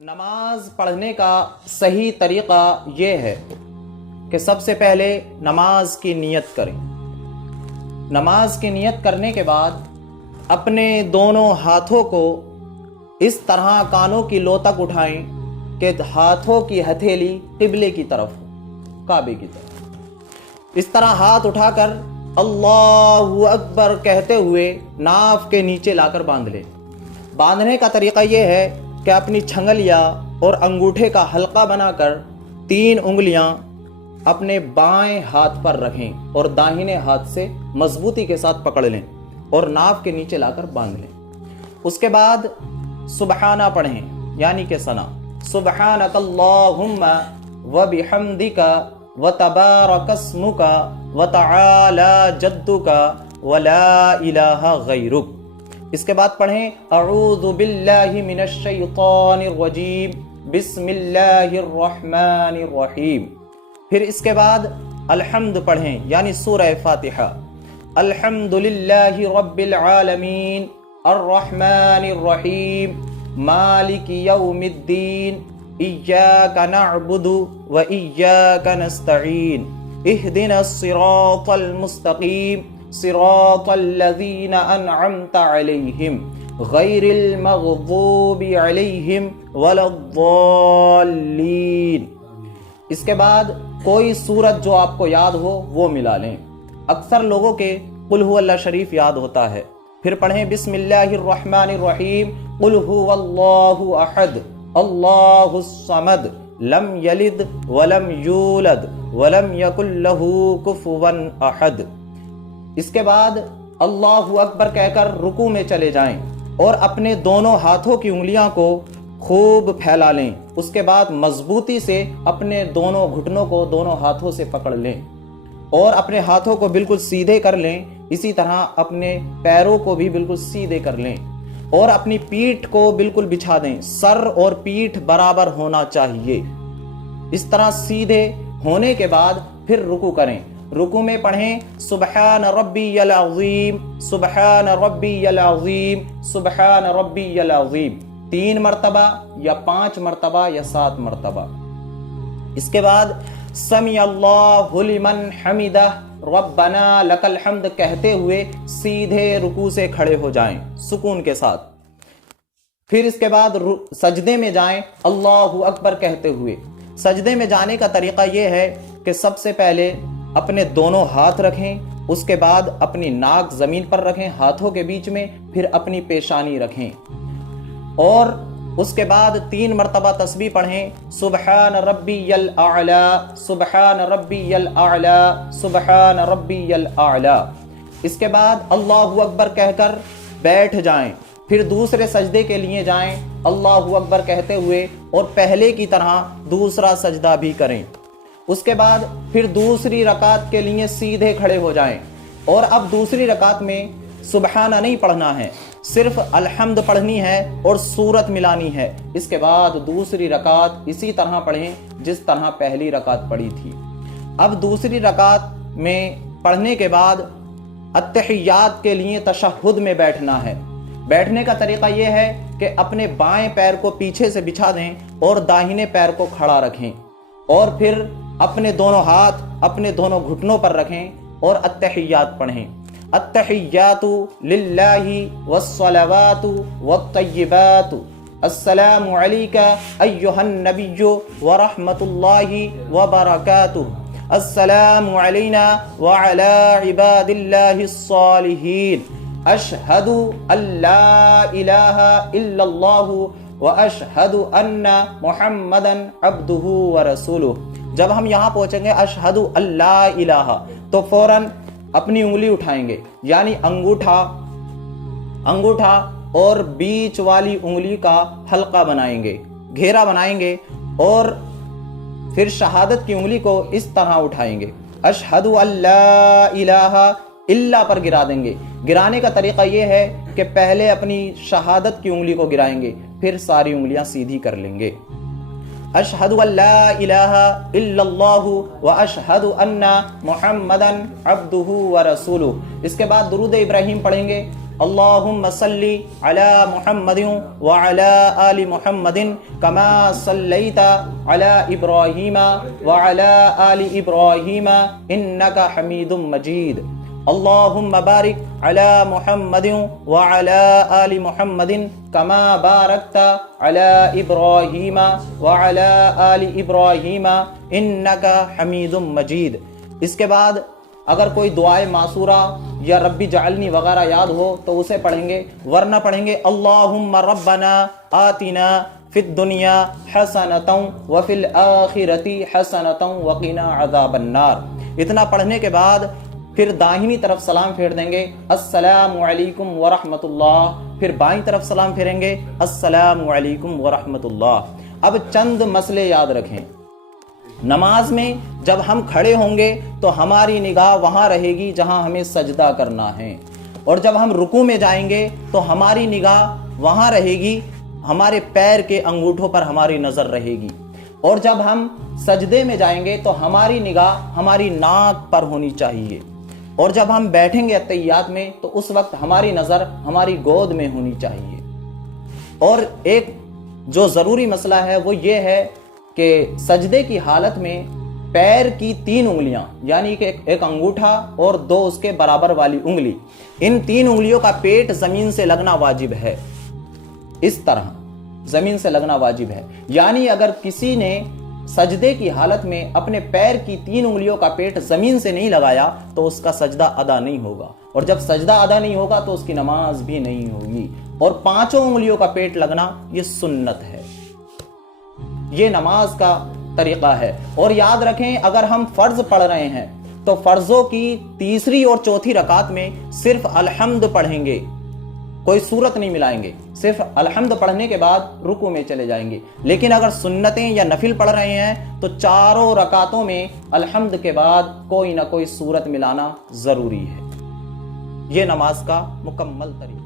نماز پڑھنے کا صحیح طریقہ یہ ہے کہ سب سے پہلے نماز کی نیت کریں۔ نماز کی نیت کرنے کے بعد اپنے دونوں ہاتھوں کو اس طرح کانوں کی لو تک اٹھائیں کہ ہاتھوں کی ہتھیلی قبلے کی طرف ہو، کعبے کی طرف۔ اس طرح ہاتھ اٹھا کر اللہ اکبر کہتے ہوئے ناف کے نیچے لا کر باندھ لیں۔ باندھنے کا طریقہ یہ ہے کہ اپنی چھنگلیاں اور انگوٹھے کا حلقہ بنا کر 3 انگلیاں اپنے بائیں ہاتھ پر رکھیں اور داہنے ہاتھ سے مضبوطی کے ساتھ پکڑ لیں اور ناف کے نیچے لا کر باندھ لیں۔ اس کے بعد سبحانہ پڑھیں، یعنی کہ ثنا، سبحانک اللہم وبحمدک وتبارک اسمک وتعالی جدک ولا الہ غیرک۔ اس کے بعد پڑھیں اعوذ باللہ من الشیطان الرجیم بسم اللہ الرحمن الرحیم۔ پھر اس کے بعد الحمد پڑھیں، یعنی سورہ فاتحہ۔ الحمد للہ رب العالمین الرحمن الرحیم مالک یوم الدین ایاک نعبد و ایاک نستعین اہدنا الصراط المستقیم صراط الذین انعمت علیہم غیر المغضوب علیہم ولا الضالین۔ اس کے بعد کوئی سورت جو آپ کو یاد ہو وہ ملا لیں۔ اکثر لوگوں کے قل هو اللہ شریف یاد ہوتا ہے۔ پھر پڑھیں بسم اللہ الرحمن الرحیم قل هو اللہ احد اللہ الصمد لم یلد ولم یولد ولم یکن له کفوا احد۔ اس کے بعد اللہ اکبر کہہ کر رکوع میں چلے جائیں اور اپنے دونوں ہاتھوں کی انگلیاں کو خوب پھیلا لیں۔ اس کے بعد مضبوطی سے اپنے دونوں گھٹنوں کو دونوں ہاتھوں سے پکڑ لیں اور اپنے ہاتھوں کو بالکل سیدھے کر لیں۔ اسی طرح اپنے پیروں کو بھی بالکل سیدھے کر لیں اور اپنی پیٹھ کو بالکل بچھا دیں۔ سر اور پیٹھ برابر ہونا چاہیے۔ اس طرح سیدھے ہونے کے بعد پھر رکوع کریں۔ رکوع میں پڑھیں سبحان ربی العظیم سبحان ربی العظیم سبحان ربی العظیم 3 مرتبہ یا 5 مرتبہ یا 7 مرتبہ۔ اس کے بعد سمیع اللہ لمن حمدہ ربنا لک الحمد کہتے ہوئے سیدھے رکوع سے کھڑے ہو جائیں سکون کے ساتھ۔ پھر اس کے بعد سجدے میں جائیں اللہ اکبر کہتے ہوئے۔ سجدے میں جانے کا طریقہ یہ ہے کہ سب سے پہلے اپنے دونوں ہاتھ رکھیں، اس کے بعد اپنی ناک زمین پر رکھیں ہاتھوں کے بیچ میں، پھر اپنی پیشانی رکھیں اور اس کے بعد 3 مرتبہ تسبیح پڑھیں سبحان ربی الاعلی سبحان ربی الاعلی سبحان ربی الاعلی۔ اس کے بعد اللہ اکبر کہہ کر بیٹھ جائیں۔ پھر دوسرے سجدے کے لیے جائیں اللہ اکبر کہتے ہوئے اور پہلے کی طرح دوسرا سجدہ بھی کریں۔ اس کے بعد پھر دوسری رکعت کے لیے سیدھے کھڑے ہو جائیں اور اب دوسری رکعت میں سبحانہ نہیں پڑھنا ہے، صرف الحمد پڑھنی ہے اور سورت ملانی ہے۔ اس کے بعد دوسری رکعت اسی طرح پڑھیں جس طرح پہلی رکعت پڑھی تھی۔ اب دوسری رکعت میں پڑھنے کے بعد التحیات کے لیے تشہد میں بیٹھنا ہے۔ بیٹھنے کا طریقہ یہ ہے کہ اپنے بائیں پیر کو پیچھے سے بچھا دیں اور داہنے پیر کو کھڑا رکھیں اور پھر اپنے دونوں ہاتھ اپنے دونوں گھٹنوں پر رکھیں اور التحیات پڑھیں۔ التحیات للہ والصلوات والطیبات السلام علیک ایہا النبی ورحمۃ اللہ وبرکاتہ السلام علینا وعلی عباد اللہ الصالحین اشہد ان لا الہ الا اللہ واشہد ان محمدا عبدہ ورسولہ۔ جب ہم یہاں پہنچیں گے اشہد ان لا الہ تو فوراً اپنی انگلی اٹھائیں گے، یعنی انگوٹھا اور بیچ والی انگلی کا حلقہ بنائیں گے، گھیرا بنائیں گے اور پھر شہادت کی انگلی کو اس طرح اٹھائیں گے۔ اشہد ان لا الہ الا پر گرا دیں گے۔ گرانے کا طریقہ یہ ہے کہ پہلے اپنی شہادت کی انگلی کو گرائیں گے، پھر ساری انگلیاں سیدھی کر لیں گے۔ اشہد ان لا الہ الا اللہ واشہد ان محمدا عبدہ ورسولہ۔ اس کے بعد درود ابراہیم پڑھیں گے اللہم صلی علی محمد وعلی آل محمد کما صلیت علی ابراہیم وعلی آل ابراہیم انک حمید مجید اللہم بارک علی محمد وعلی آل محمد کما بارکت علی ابراہیم وعلی آل ابراہیم انک حمید مجید۔ اس کے بعد اگر کوئی دعائے معصورہ یا ربی جعلنی وغیرہ یاد ہو تو اسے پڑھیں گے، ورنہ پڑھیں گے اللہم ربنا آتنا فی الدنیا حسنۃ وفی الآخرۃ حسنۃ وقنا عذاب النار۔ اتنا پڑھنے کے بعد پھر داہنی طرف سلام پھیر دیں گے السلام علیکم ورحمۃ اللہ، پھر بائیں طرف سلام پھیریں گے السلام علیکم ورحمۃ اللہ۔ اب چند مسئلے یاد رکھیں۔ نماز میں جب ہم کھڑے ہوں گے تو ہماری نگاہ وہاں رہے گی جہاں ہمیں سجدہ کرنا ہے، اور جب ہم رکوع میں جائیں گے تو ہماری نگاہ وہاں رہے گی، ہمارے پیر کے انگوٹھوں پر ہماری نظر رہے گی، اور جب ہم سجدے میں جائیں گے تو ہماری نگاہ ہماری ناک پر ہونی چاہیے، اور جب ہم بیٹھیں گے اتحیات میں تو اس وقت ہماری نظر ہماری گود میں ہونی چاہیے۔ اور ایک جو ضروری مسئلہ ہے وہ یہ ہے کہ سجدے کی حالت میں پیر کی 3 انگلیاں یعنی کہ ایک انگوٹھا اور 2 اس کے برابر والی انگلی، ان 3 انگلیوں کا پیٹ زمین سے لگنا واجب ہے، اس طرح زمین سے لگنا واجب ہے۔ یعنی اگر کسی نے سجدے کی حالت میں اپنے پیر کی 3 انگلیوں کا پیٹ زمین سے نہیں لگایا تو اس کا سجدہ ادا نہیں ہوگا، اور جب سجدہ ادا نہیں ہوگا تو اس کی نماز بھی نہیں ہوگی۔ اور 5 انگلیوں کا پیٹ لگنا یہ سنت ہے، یہ نماز کا طریقہ ہے۔ اور یاد رکھیں اگر ہم فرض پڑھ رہے ہیں تو فرضوں کی 3 اور 4 رکعت میں صرف الحمد پڑھیں گے، کوئی سورت نہیں ملائیں گے، صرف الحمد پڑھنے کے بعد رکوع میں چلے جائیں گے۔ لیکن اگر سنتیں یا نفل پڑھ رہے ہیں تو 4 رکعتوں میں الحمد کے بعد کوئی نہ کوئی سورت ملانا ضروری ہے۔ یہ نماز کا مکمل طریقہ